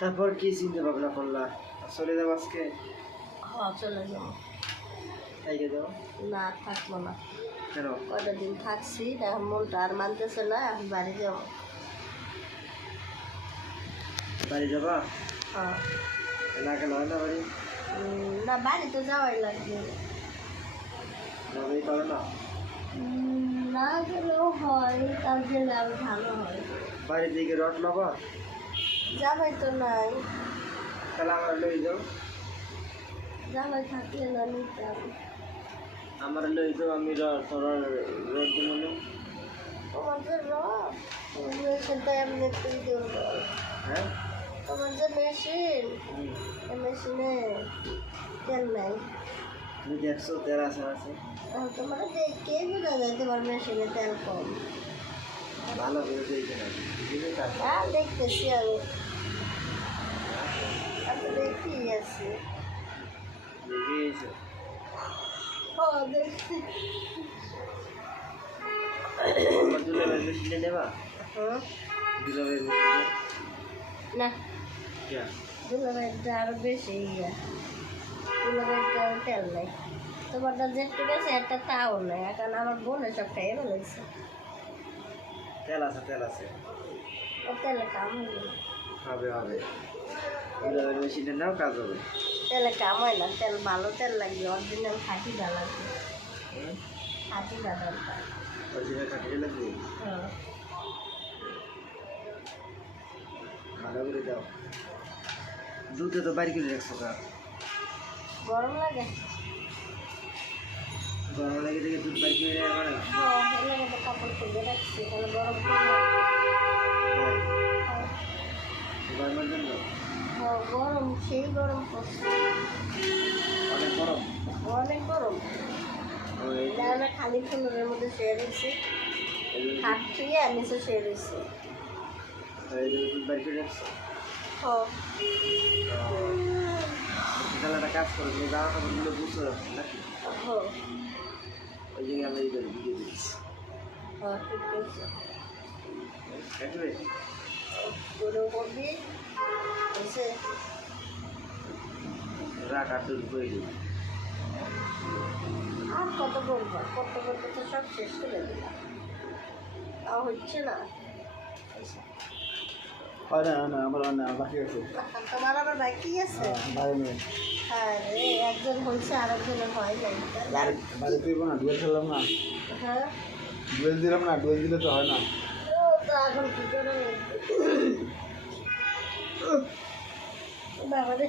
তারপর কি চিন্তা ভাবনা করলা? চলে যাবো আজকে? হ্যাঁ চলে যাবো। খাইকে যাবো না থাকবো না। কেন? কয়টা দিন থাকছি এখন মনটা আর মানতেছে না, এখন বাড়ি যাবো। বাড়ি যাবা? হ্যাঁ। না কেন হয় না বাড়ি? না বাড়ি তো যাওয়াই লাগবে। যাবেই পারো না? না গেলেও হয়, তার গেলে আরো ভালো হয়। বাড়ির দিকে রট নেবা? যাবাই তো নাই। তাহলে আমার লই যাও। যাবাই থাকলে না নিতাম। আমার লই যাও, আমি তোরা রোদ দিব না। তোমার যে মেশিন তো এমনিতেই দুর্বল। হ্যাঁ তোমার যে মেশিন, এই মেশিনে তেল নাই। তুমি দেখছো তেল আছে আছে? তোমার দেখে বোঝা যায় তোমার মেশিনে তেল কম। ভালো করে দেখে না হ্যাঁ দেখতেছি আমি, আমি দেখি আছি। দেখেছো? হ্যাঁ দেখছি। দুলাভাই মেশিনে নেবা? হ্যাঁ দুলাভাই মেশিনে না, क्या? দুলাভাইটা আরো বেশি ইয়া, দুলাভাইটা তেল নাই। তোমারটা যেটুকু আছে একটা তাও নাই, এখন আমার বোনের সব খাইয়ে ফেলেছে। তেল আছে তেল আছে, ও তেলে কাম হবে না। হবে হবে। দুলাভাই মেশিনে নাও, কাজ হবে। তেলে কাম হয় না, তেল ভালো তেল লাগবে, অরিজিনাল খাঁটি ডাল লাগবে। খাঁটি ডাল দরকার। অরিজিনাল কাটিয়ে লাগবে। হ্যাঁ ভালো করে দাও। দুধে তো বাড়ি করে রাখছো কা? গরম লাগে। গরম লাগে দেখে দুধ বাড়ি করে রাখা না? হ্যাঁ এর লাগে তো কাপড় খুলে রাখছি, তাহলে গরম করবো। গরমের জন্য? হ্যাঁ গরম, সেই গরম পড়ছে, অনেক গরম। অনেক গরম। আমরা খালি ফুলের মধ্যে শুয়ে রয়েছি, খাট ছুঁয়ে নিচে শুয়ে রয়েছি। দুধ বাড়ি করে রাখছো? হ্যাঁ তাহলে একটা কাজ করো, তুমি জামা কাপড়গুলো বুঝতে রাখছো নাকি? হ্যাঁ ওই জন্য আমরা এই করে ভিডিও দিচ্ছি। হ্যাঁ ঠিক আছে। কাটবে? গরম করবি এসে রাখ আর দুধ বই দিই। আর কত বলবো, করতে করতে তো সব শেষ করে দিলাম, তাও হচ্ছে না। হয় না না, আমার বাকি আছে। তোমার আবার বাকি আছে? বাড়ি নেই, হ্যাঁ রে, একজন হয়েছে আর একজনের হয় নাই। বাড়ি তুইব না, ডুয়েল খেললাম না, হ্যাঁ ডুয়েল দিলাম না, ডুয়েল দিলে তো হয় না। ও তো এখন কি করে বাবা রে,